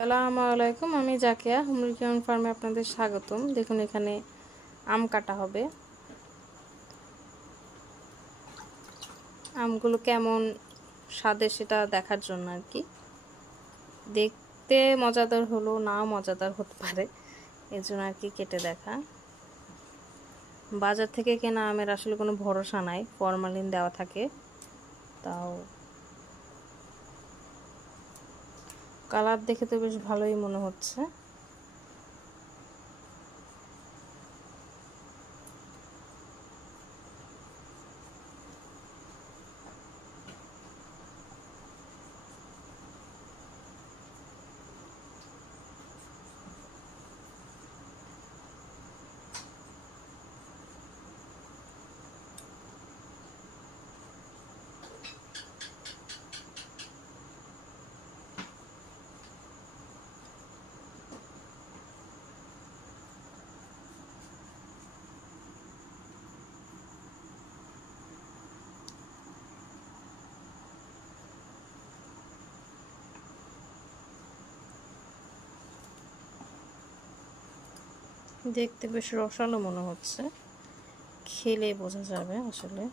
আসসালামু আলাইকুম, আমি জাকিয়া মুরগিয়ন ফার্মে আপনাদের স্বাগতম। দেখুন এখানে আম কাটা হবে। আমগুলো কেমন স্বাদে সেটা দেখার জন্য আর কি। দেখতে মজাদার হলো না মজাদার হতে পারে, এর জন্য আর কি কেটে দেখা। বাজার থেকে কেনা আমের আসলে কোনো ভরসা নাই, ফরমালিন দেওয়া থাকে। তাও কালার দেখে তো বেশ ভালোই মনে হচ্ছে। দেখতে বেশ রসালো মনে হচ্ছে, খেলে বোঝা যাবে আসলে।